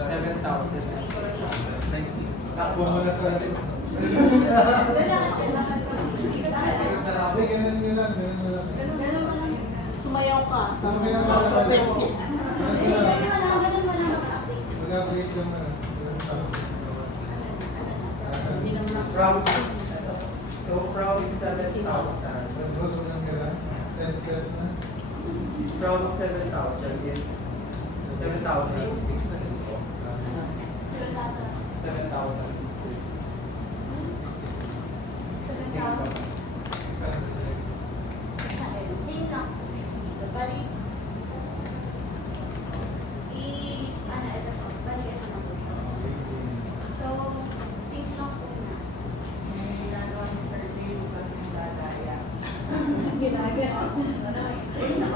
7,000. Takbo mo na sa atin. Hindi, ganun nyo lang, ganun mo lang. Sumayaw ka. Tama ka na ba? Steps. Mag-upgrade ka mo na. From, so from 7,000. Hold mo lang nila. 10 steps na. From 7,000 is 7,600 po. 7,000.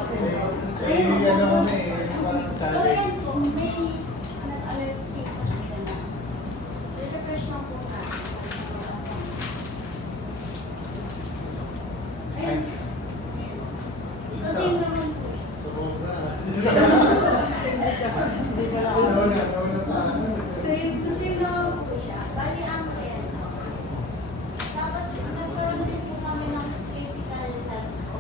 Ano kami, parang So, challenge. ayan po, may nag-alert sync po siya nila. Refresh lang po na. Ayan. So, same naman po. Sobra. Hindi ko lang. Ano na pa? Same naman po siya. Bali, ang ayan. Tapos, nagkaroon din po kami ng physical health po.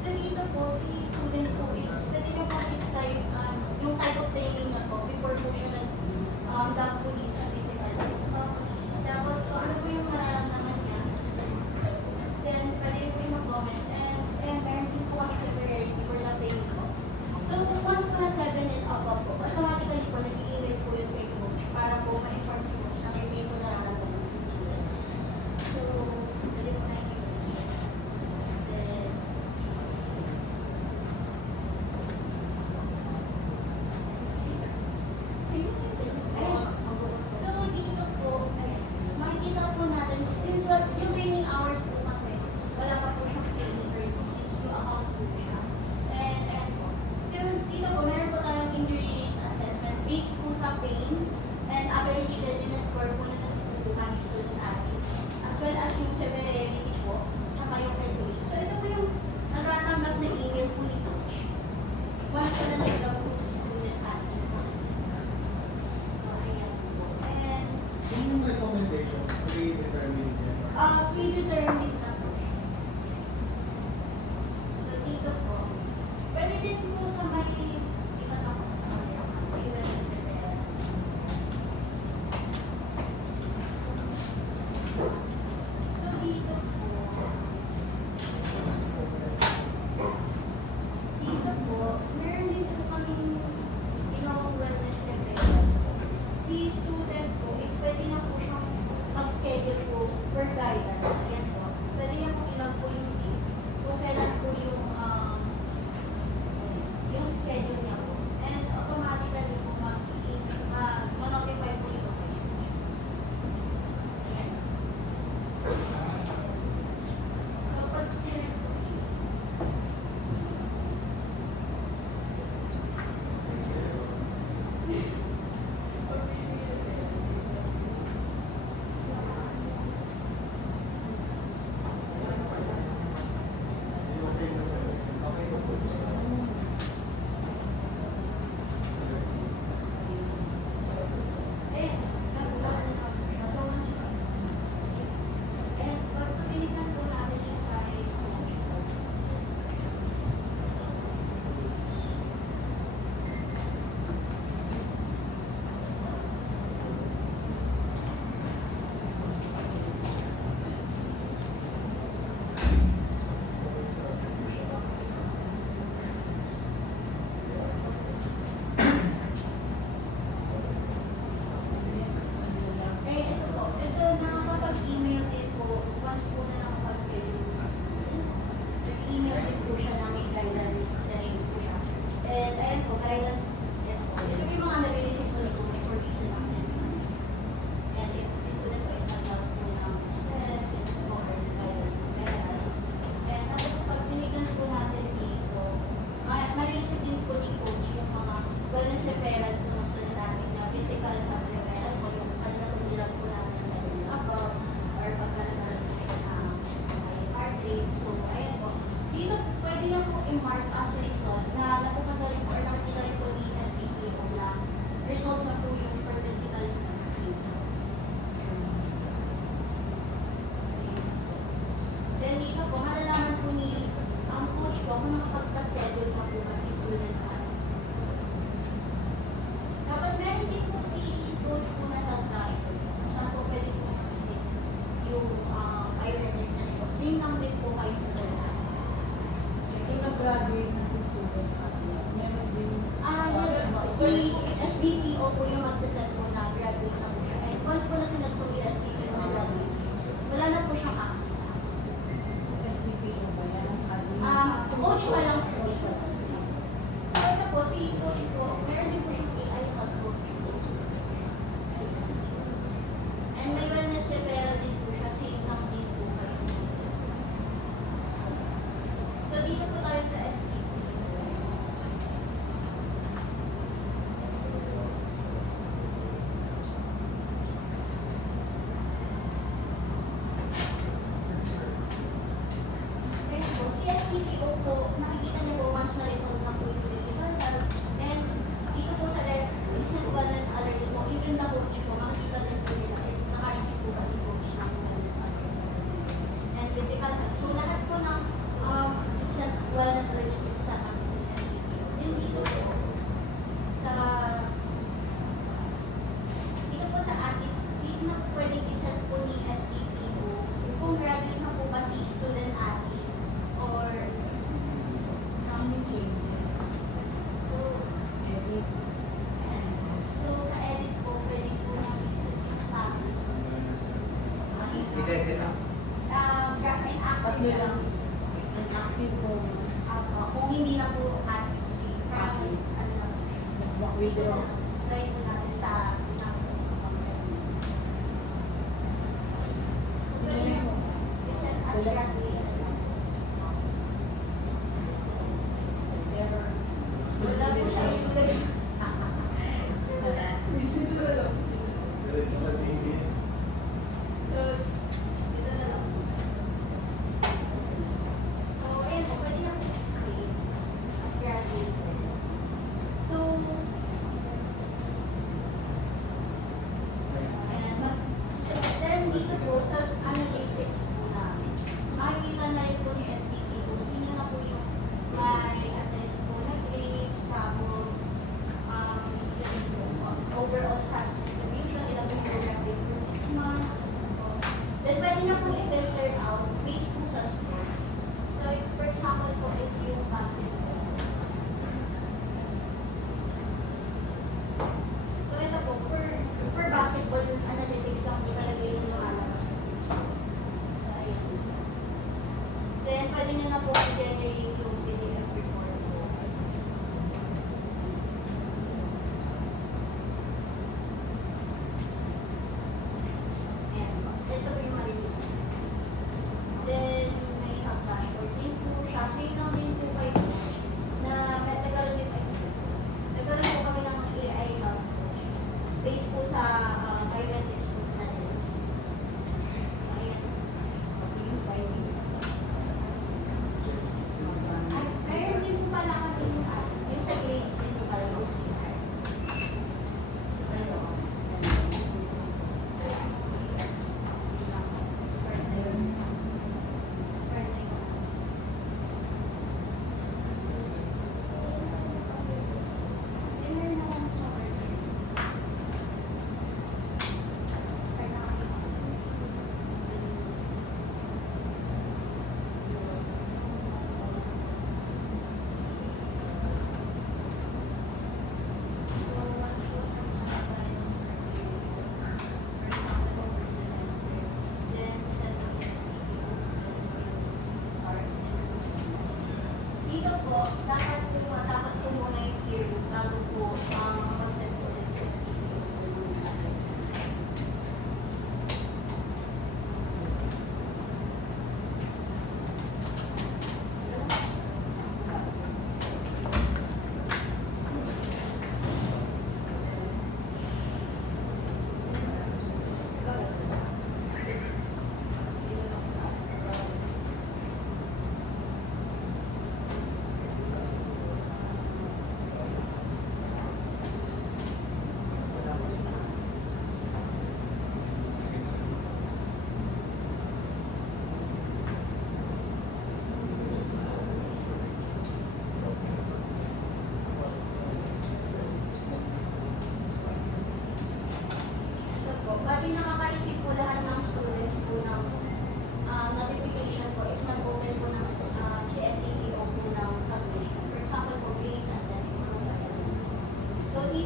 So, dito po, si student po is, pwede niyo po type, yung type of training na po, before po siya nag-log po dito sa physical health. Tapos, so, ano po yung nararamdaman niya? Then, pwede po yung mag-comment. And meron din po kami sa priority for the training po. So, once po na 7 and above po, automatically po, nag-i-email po yung kay coach para po ma-inform si coach na may may po nararamdaman si student. So, dali po na yung then, so, dito po, makikita po natin, since yung training hours po kasi, wala pa po siyang training early, since yung account po siya. And po. So, dito po, meron po tayong injury risk assessment based po sa pain and average readiness score po na natutunan ng student athlete, as well as yung severity po, saka yung graduation. So, ito po yung natatanggap na email po ni coach. Once po na nag-log po sa student athlete. So, ayan po. And, Ano yung recommendation? Pre-determined yan. predetermined na po. So, dito po. Pwede din po sa may iba na po sa may iba na sa pera. So, dito po. Dito po, meron din po kaming ginawang wellness repair. Si student po is pwede na po siyang mag-schedule po for guidance. Ayan po. Pwede niya po ilag po yung date. Kung kailan po yung schedule niya po. And automatically po ma-notify po ito. Ayan. So, pag i-mark as result na po yung magsaset po na graduate na po siya. And once po na sinat po yung STP na graduate, wala na po siyang access sa akin. STP mo ba yan? Coach pa lang po. So ito po, si coach po, meron din po siyang AI pag-coach. And may wellness referral din po siya, same lang din po kayo. So dito po tayo sa STP. Ayan po, si STPO po, nakikita niyo po once na result na po yung physical health. And dito po sa recent wellness alerts po, even the coach po, makikita din po nila, naka-receive po kasi coach ng wellness alert. And physical health. So lahat po ng recent wellness alerts po sa tatak po ng STPO. Then dito po, sa atin, dito na po pwedeng iset po ni STPO kung graduate na po ba si student athlete or Some changes. so Edit. so sa edit po pwede po na iset yung status. Depende na. Inactive Tatlo lang. Inactive ko. Kung hindi na po active si practice, ano lang. Withdraw. Try po natin sa sinang. So pwede na po iset as graduate. Error. Wala po siya yung Diretso sa TV. So, ito na lang. So, ayun po, pwede na po save as graduate. So,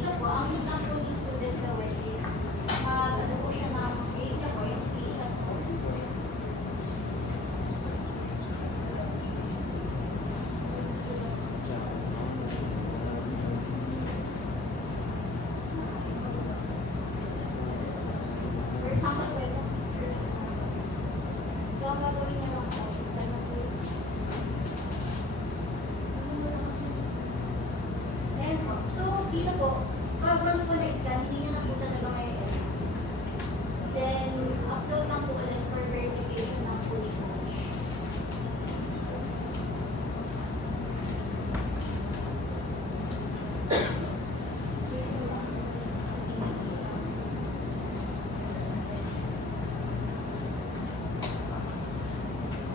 dito po, ang example ni student gawin is, ano po siya na, ito po, yung screenshot po. For example, po ito. So, ang gagawin niya lang po is, ganun po yung Ayan po. So, dito po, pag once po na-scan, hindi nyo na po talaga may edit. Then, upload lang po ulit for verification ng full image.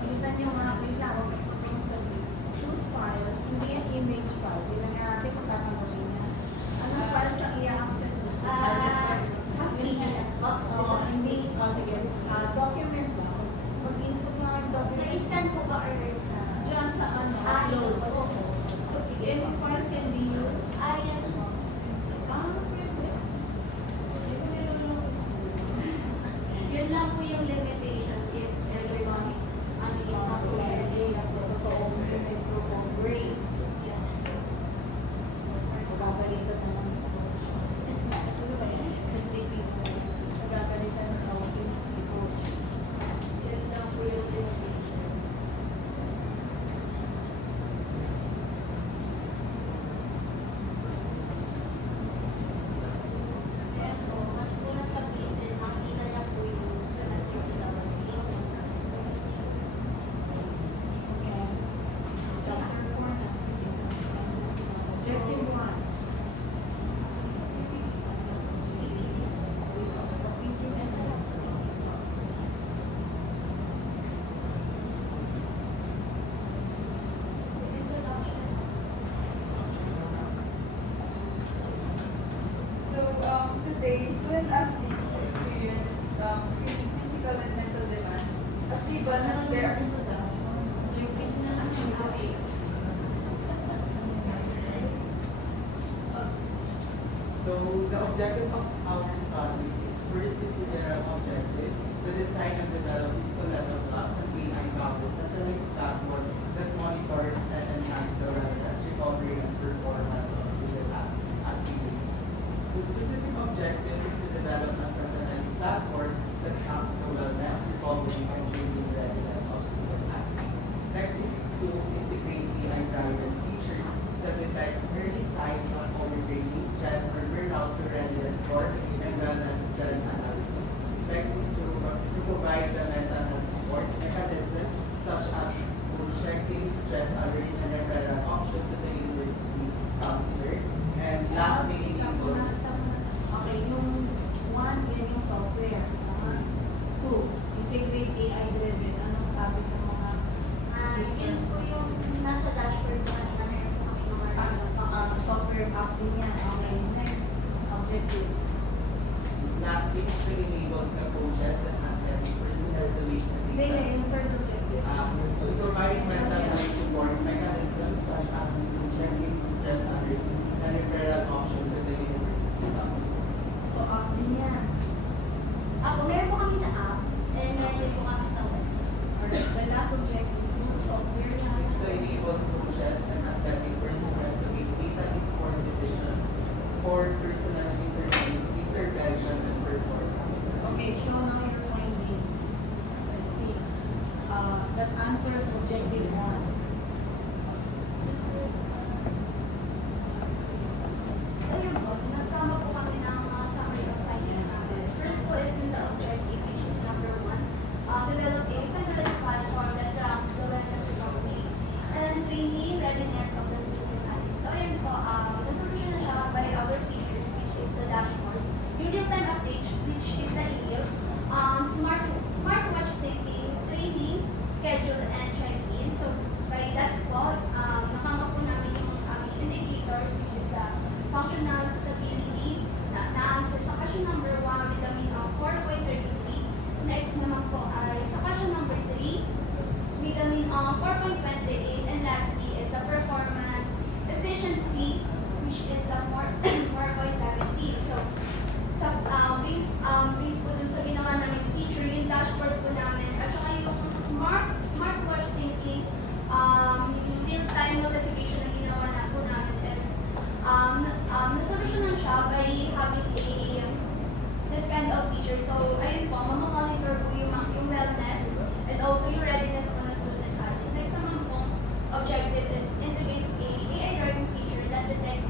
Palitan niyo mga pinla o yung sa choose file, hindi yung image file. Hindi lang natin kung tatanggapin niya. Anong file siya i-access? Oo, hindi. Sige. Document ba? Mag-input nga yung document. Na-scan po ba or sa? Diyan sa ano? Ito Upload. po. So, any file can be used. Yes po. Pwede. Hindi ko niloloko. Yun lang po yung limitation if everyone ano is not aware. Yes. Babalitan na lang. Ano ba yan? Sleeping. Babalitan na lang si coach. Yun lang po yung limitation. Yes po, once po na-submitted, makikita niya po yung semester evaluation. Okay. Chapter 4 na. Sige. Objective 1. So today, student athletes experience physical and mental demands as they balance their So the objective of our study is first is the general objective, to design and develop skeletal blocks and AI-powered centralized platform that monitors and enhances the wellness, recovery, and performance of student activity. So specific objective is to develop a centralized platform that helps the wellness, recovery, and training readiness of student activity. Next is to integrate AI-driven features that detect early signs of overtraining, stress, or burnout to readiness score and wellness during analysis. Next is to provide the mental health support mechanism such as mood checking, stress alert, and referral option to the university counselor. And lastly, Okay, yung 1, yan yung software. 2, integrate AI-driven. Anong sabi ng mga Yun po yung nasa dashboard ko kanina, meron po kami mga software app din yan? Okay, next. Objective. lastly is to enable the coaches and athletic personnel to meet the Hindi, yung third objective. to provide mental health support mechanisms such as mood checking, stress alerts, and referral option to the university counselors. So, app din yan. meron po kami sa app, and meron din po kami sa website. Alright, the last objective, yung software na. Is to enable coaches and athletic personnel to make data-informed decision for personal intervention and performance. Okay, show now your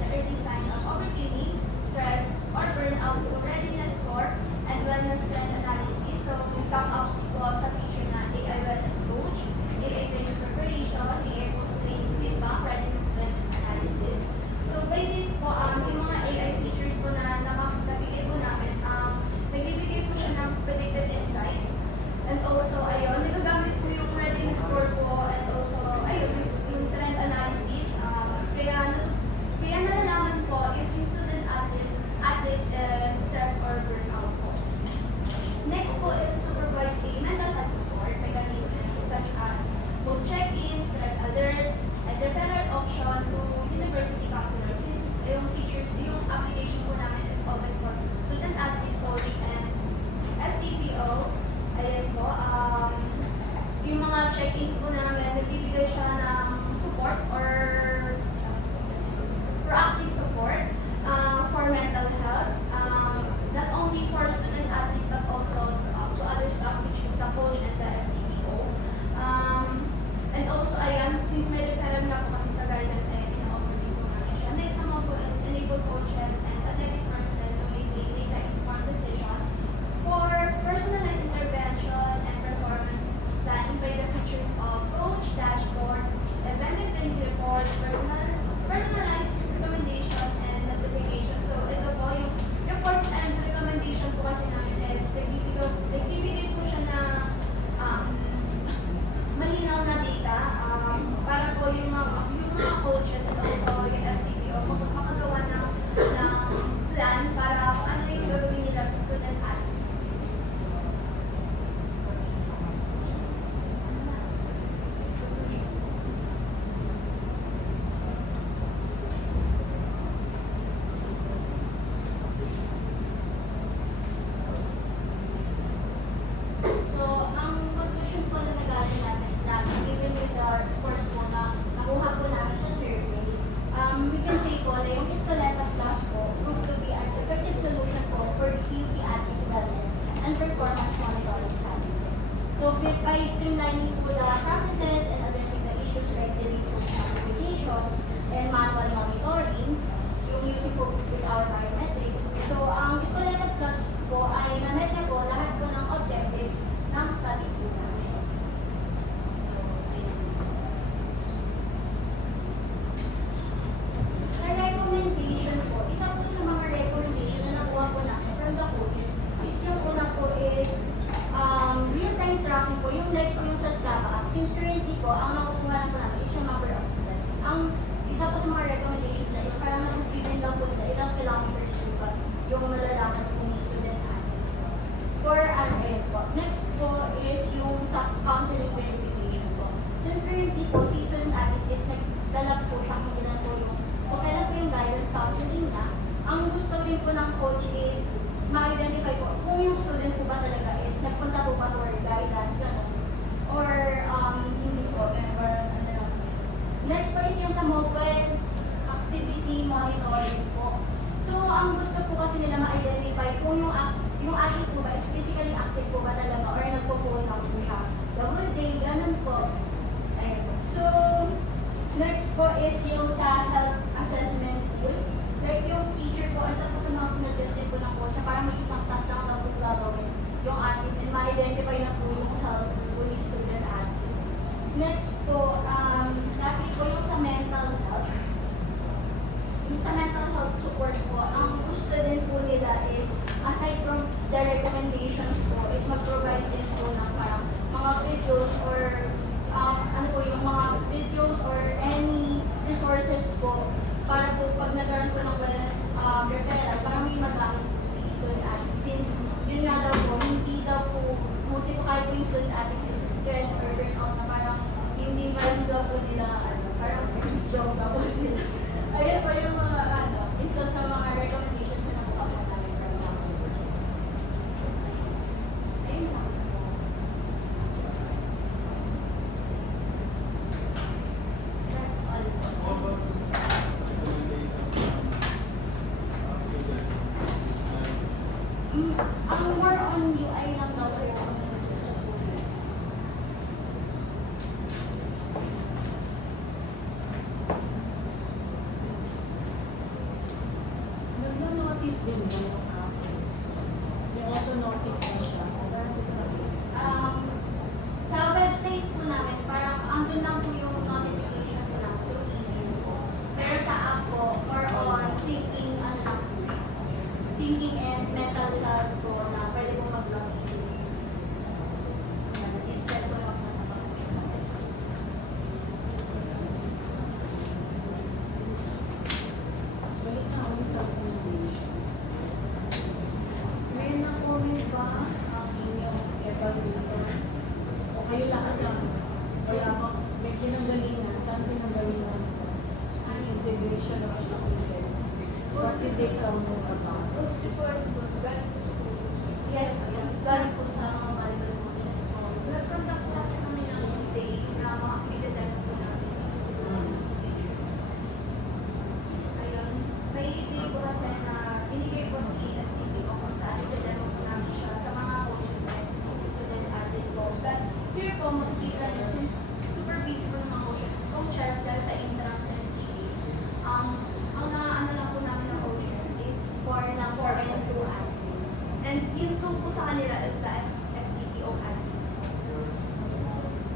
the early sign of overtraining, stress, or burnout through readiness score and wellness trend analysis. So, we come up po sa feature na AI wellness coach, AI training preparation, AI post-training feedback, readiness trend analysis. So, by this po, yung mga AI features po na nakabigay po namin, nagbibigay po siya ng predictive insight. And also, ayun, nagagamit po yung readiness score po and also, ayun, yung trend analysis. Kaya nalalaman po if yung student athlete stress or burnout po. Next po is to provide a mental health support mechanism such as both check-in, stress alert, and referral option to university counselors since yung features, yung application po namin is open for student athlete coach and STPO. Ayan po, yung mga check-ins po namin, nagbibigay siya ng support or proactive support for mental health, not only for student athlete but also to other staff which is the coach and the STPO. And also, ayan, since may referral nga po kami sa guidance, ayan, ina-offer din po namin siya. Next naman po is enable coaches and athletic personnel to make a data-informed decision for personalized intervention and performance planning by the features of coach dashboard, event and training report, personalized recommendation and notification. So ito po yung reports and recommendation po kasi namin is nagbibigay po siya na malinaw na data para po yung mga coaches and also yung STPO makagawa ng plan para kung ano yung gagawin nila sa student athlete. So, ang conclusion po na nagaling natin, given with our scores po na nakuha po namin sa survey, we can say po na yung Escaleta Plus po proved to be an effective solution po for PUP athlete wellness and performance monitoring challenges. So, by streamlining po the processes and addressing the issues like delay post notifications and manual monitoring, yung using po with our biometrics. So, ang Escaleta Plus po ay na-met na po lahat po ng objectives ng study po namin. So, ayun. Sa recommendation po, isa po sa mga recommendation na nakuha po namin from the coaches is yung una po is real-time tracking po, yung like po yung sa Strava app. Since currently po, ang nakukuha na po namin is yung number of steps. Ang isa po sa mga recommendation na yun, parang nag-given lang po nila ilang kilometers po ba yung malalakad po ng student athlete. For ayun po. Next po is yung sa counseling verification po. Since currently po, si student athlete is nagdala po siya kung ilan po yung kailan po yung guidance counseling na. Ang gusto rin po ng coach is ma-identify po kung yung student po ba talaga is nagpunta po ba for guidance, gano'n. Or hindi po, or ano lang. Next po is yung sa mobile activity monitoring po. So, ang gusto po kasi nila ma-identify kung yung athlete po ba is physically active po ba talaga or nagpo-pull out po siya. The whole day, ganun po. Ayun po. So, next po is yung sa health assessment tool. Like yung teacher po, isa po sa mga sinadjusted po ng coach para may isang task lang na po gagawin yung athlete and ma-identify na po yung health po yung student athlete. Next po, lastly po yung sa mental health. Yung sa mental health support po, ang gusto din po nila is aside from the recommendations po, is mag-provide din po ng parang mga videos or ano po yung mga videos or any resources po para po pag nagkaroon po ng wellness referral, parang may magamit po si student athlete. Since yun nga daw po, hindi daw po, mostly po kahit po yung student athlete is stress or burnout na parang hindi man daw po nila, parang joke na po sila. Ayan po yung mga, isa sa mga recommendations na nakuha po namin from mga coaches. Ayun lang. That's all po. Ang more on UI lang daw po yung din mo yung app. May auto-notify siya. Sa website po namin, parang andun lang po yung notification po lang through email po. Pero sa app po, more on syncing, ano lang po, syncing and mental health po na pwede po mag-log easily yung system. Yan, instead po yung magpapagod sa website. Balik na ako sa recommendation. May na-comment ba ang inyong evaluators? O kayo lahat lang? Kaya may kinagalingan, saan kinagalingan sa integration of applicants? What did they tell you about? Post report po, galing po sa police. Yes, yan. Galing po sa mga valuable models po. Nag-contact po kasi kami ng day na mga pinagdadala po namin sa mga speakers. Ayun, may day po kasi na binigay po si STP o kung saan pinagdadala po namin siya sa mga coaches and student added po. But here po, makikita nyo, since super busy po yung mga coaches dahil sa intrams and CAs, ang ano lang po namin ng coaches is For na 4 and 2 admins. and yung two po sa kanila is the STPO admins.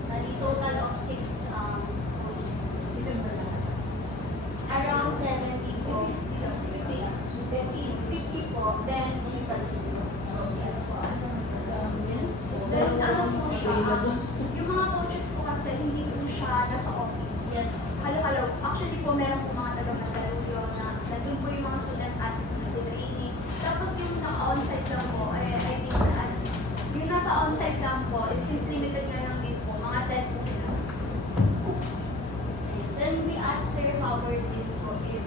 Bali, total of 6 coaches. Ilan ba lahat? Around 70 po. 50 po. Then, yes po. Then, ano po siya, yung mga coaches po kasi hindi po siya nasa office. Yes. Halo-halo. Actually po, meron po mga taga-Mandaluyong na nandun po yung mga student athletes na nag-training. Tapos yung naka-onsite lang po, I think na yung nasa onsite lang po, since limited nga lang din po, mga 10 po sila. Then, we asked Sir Howard din po if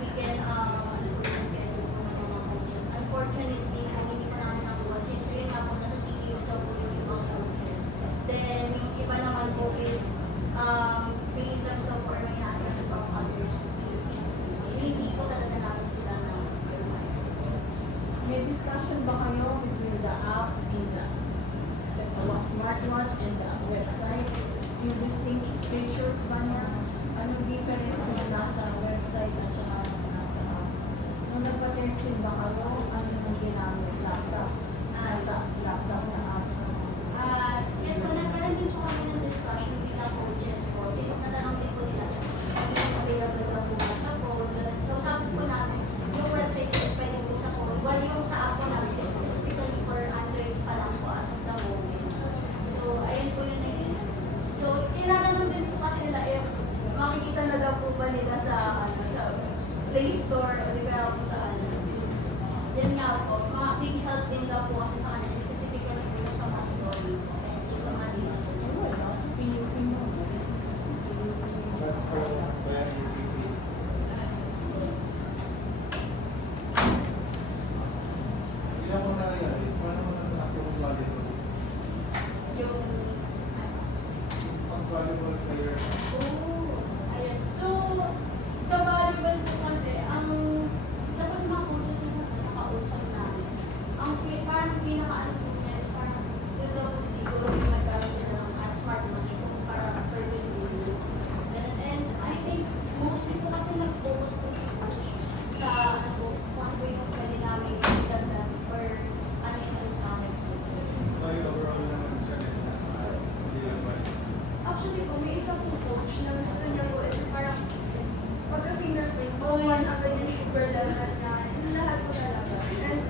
we can schedule po ng mga coaches. Unfortunately, hindi po namin nakuha. Since yun nga po, nasa CTUs daw po yung ibang coaches. Then, yung iba naman po is may terms of or may access from others. So, hindi po talaga namin sila na May discussion ba kayo between the app and the smartwatch and the website? Yung distinct features ba niya? Anong difference na nasa website at saka nasa app? Nung nagpa-testing ba kayo, ano yung ginamit? Laptop? Nasa laptop na app? yes po, nagkaroon din po kami ng discussion with the coaches po. Sino natanong din po nila kung available daw po ba sa phone. Ganun. So sabi po namin, yung website is pwede po sa phone. While yung sa app po namin is specifically for Androids pa lang po as of the moment. So ayun po yung naging. So tinatanong din po kasi nila if makikita na daw po ba nila sa sa Play Store o di kaya po sa ano. Yan nga po, big help din daw po kasi sa kanila, specifically po sa mga Android po. And sa mga Eh, wala. So, PUP mo. That's for the UPP. Ilan mo na nangyari? Paano mo na nakakong valuable? yung Ang valuable player. ayan. So, the valuable po kasi, ang isa po sa mga coaches na nakausap namin, ang parang pinaka-ano po niya is parang doon daw po siguro yung nagkaroon sila ng smartwatch po para per video. And I think mostly po kasi nag-focus po si coach sa ano po, kung ano po yung pwede namin i-dagdag or ano yung sa website. Tayo overall naman siya. Hindi lang ba? Actually po, may isang po coach na gusto niya po is parang pagka-fingerprint po, one agad yung sugar level niya, yung lahat po talaga. And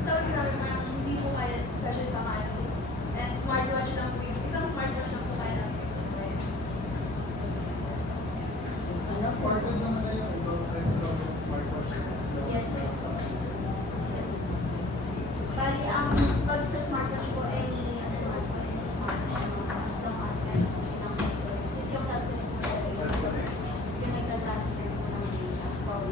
sabi ko namin parang hindi po kaya, especially sa Mali. And smartwatch lang po yung, isang smartwatch lang po kaya namin. Ano po? Part of naman na yung ibang smartwatch. Yes, sir. Yes. Bali, pag sa smartwatch po, any advance po, any smartwatch, as long as meron po silang network. Since yung calculate po talaga yung nagta-transfer po ng data from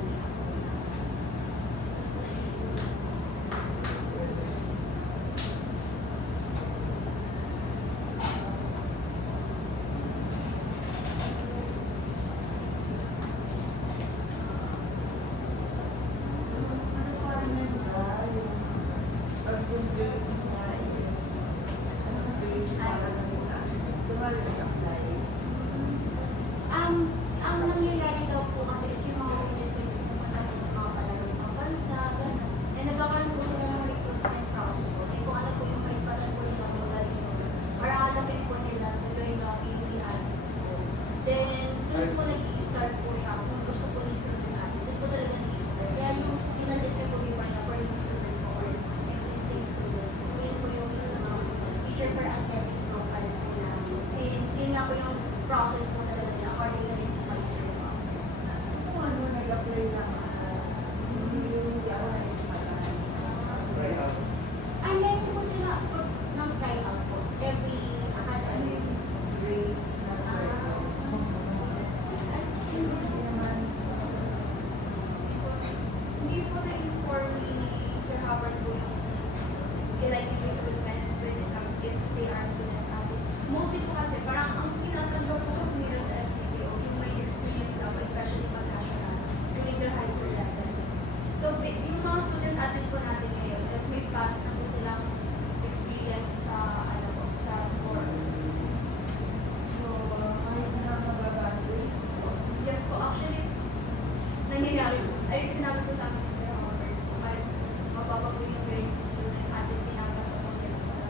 ay sinabi ko sa akin ni Sir Howard, kahit mababa po yung grades ng student, atin pinapasa po nila para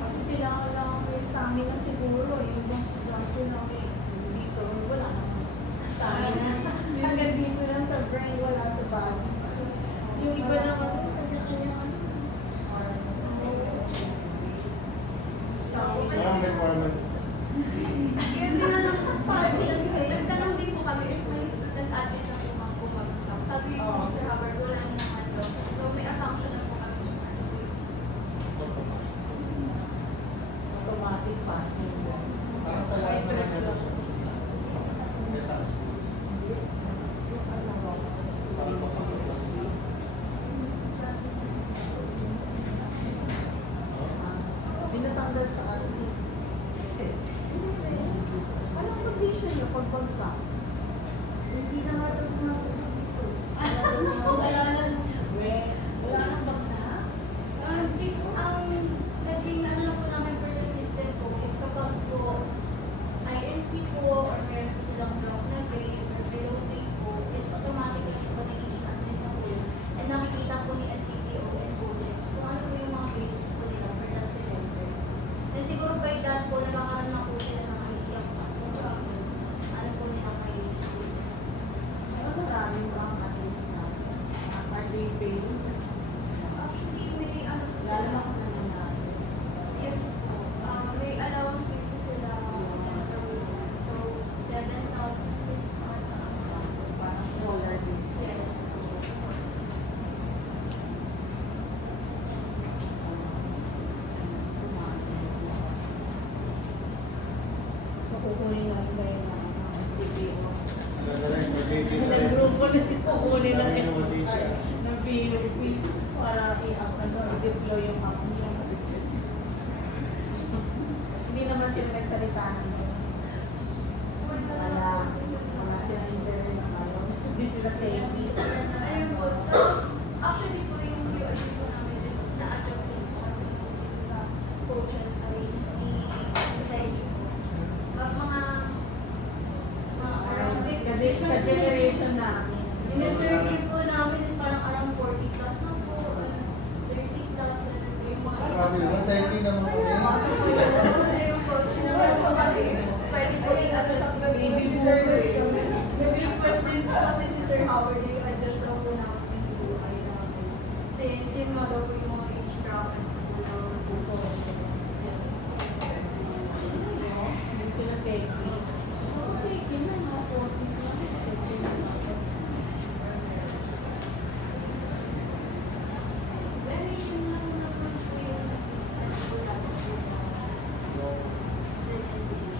Kasi sila lang may stamina siguro. Yung ibang estudyante na may dito, wala naman. Stamina. Hanggang dito lang sa brain, wala sa body. Yung iba naman, kanya-kanya. Parang requirement. Kaya tinanong, nagtanong din po kami if may student athlete na po mang bumagsak. Sabi ko ni Sir Howard, wala na naman daw. So may assumption na po kami kung ano po yung Automatic passing. Parang sa lahat naman yan. May sa schools. Saan po sa schools? Pinatanggal sa ano. Anong condition yung pagbagsak? Hindi na nga ito bumagsak dito. Wala nang bagsak? Ang naging ano lang po namin for the system po is kapag po INC po or meron po silang block na grades or below 3 po is automatically po nagiging admit na po yun. And nakikita po ni SCTO and coaches kung ano po yung mga grades po nila for that semester. And siguro by that po nagkakaroon na po sila ng idea kung ano po nila may student. Pero maraming mga athletes na. Are they paying? actually may ano po Lalo sila. ako nangyayari. Yes po. May allowance din po sila sa reason. So, 7,000 din po ata ang Parang scholar din. yes. So, kukunin lang ba yung mga SDPO? Sila na rin, may JT na rin. Ang grupo na kukunin lang Dami ng mga JT. ng PUP para i-deploy yung mga Hindi naman sila nagsalita ng mga sila interest kayo. Hindi sila taking. Ayun po. Tapos, actually po yung UID po namin is na-adjust din po kasi po sa coaches ay i-ready po. Mga around Kasi sa generation namin. in-30 po namin is parang around 40 plus na po. 30 plus na po yung mga Grabe naman, thank you naman kami. ayun po, sinabi po kami, pwede po i-adjust sa Baby boomers. Nag-request din po kasi si Sir Howard na i-adjust daw po namin yung buhay namin. Since yun nga daw po yung mga age bracket po daw po. Hindi sila taking. Taking na mga 40s na. Variation lang naman po yung ano po natin po sa presentation.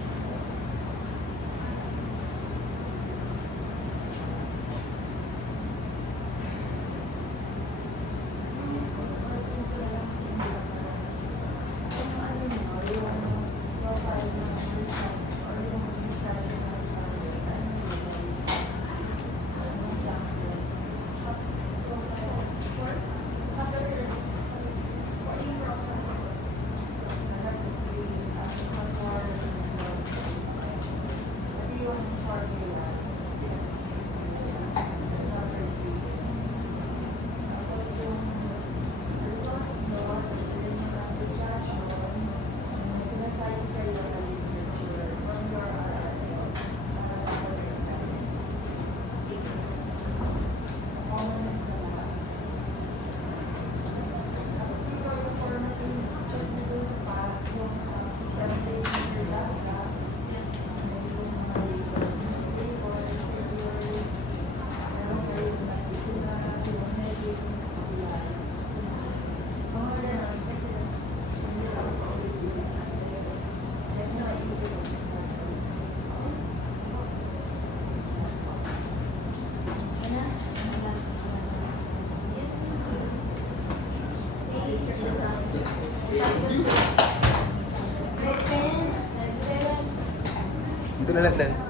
Dito na lang din.